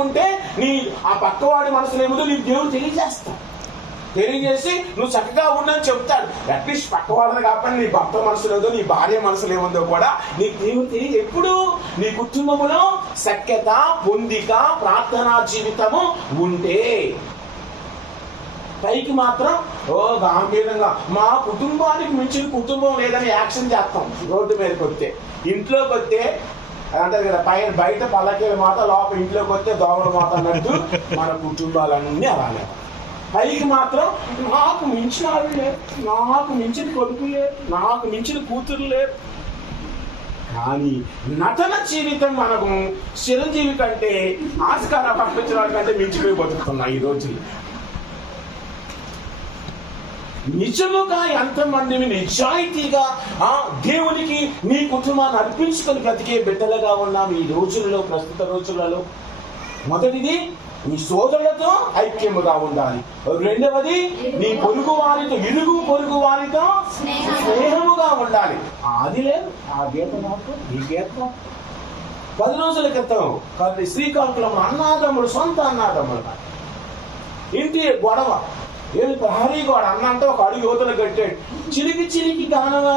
ఉంటే నీ ఆ పక్కవాడి మనసులో ఏముందో నీకు దేవుడు తెలియజేసి నువ్వు చక్కగా ఉండని చెప్తాడు. అట్లీస్ట్ పక్కవాడిని కాకపోతే నీ భర్త మనసులో ఏదో నీ భార్య మనసులో ఏముందో కూడా నీకు దేవుడు తెలియదు. ఎప్పుడు నీ కుటుంబంలో సఖ్యత, పొందిక, ప్రార్థనా జీవితము ఉంటే పైకి మాత్రం గాంభీర్యంగా మా కుటుంబానికి మించిన కుటుంబం లేదని యాక్షన్ చేస్తాం. రోడ్డు మీదకి వస్తే, ఇంట్లోకి వస్తే అంటారు కదా, బయట పల్లకీల మాట, లోపల ఇంట్లోకి వస్తే దోమల మాట అన్నట్టు మన కుటుంబాలన్నీ అలానే. పైకి మాత్రం నాకు మించిన ఆవిడ లేరు, నాకు మించిన కొడుకు లేరు, నాకు మించిన కూతురు లేరు. కానీ నటన జీవితం మనకు చిరంజీవి కంటే, ఆస్కార్ పంపించిన వాడి కంటే మించిపోయి బతుకుతున్నాం ఈ రోజుల్లో. నిజముగా ఎంతమందిని నిజాయితీగా దేవునికి నీ కుటుంబాన్ని అర్పించుకొని బ్రతికే బిడ్డలుగా ఉన్నాం ఈ రోజులలో, ప్రస్తుత రోజులలో. మొదటిది నీ సోదరులతో ఐక్యముగా ఉండాలి. రెండవది నీ పొరుగు వారితో, ఇరుగు పొరుగు వారితో స్నేహముగా ఉండాలి. అది లేదు ఆ గీత నాకు, ఈ గీత 10 రోజుల క్రితం శ్రీకాకుళం అన్నాదమ్ముడు, సొంత అన్నాదమ్ముడు, ఇంటి గొడవ, ఏది ప్రహరీ గోడ అన్నంటే ఒక అడుగు యువతలు కట్టాడు. చిలికి గానగా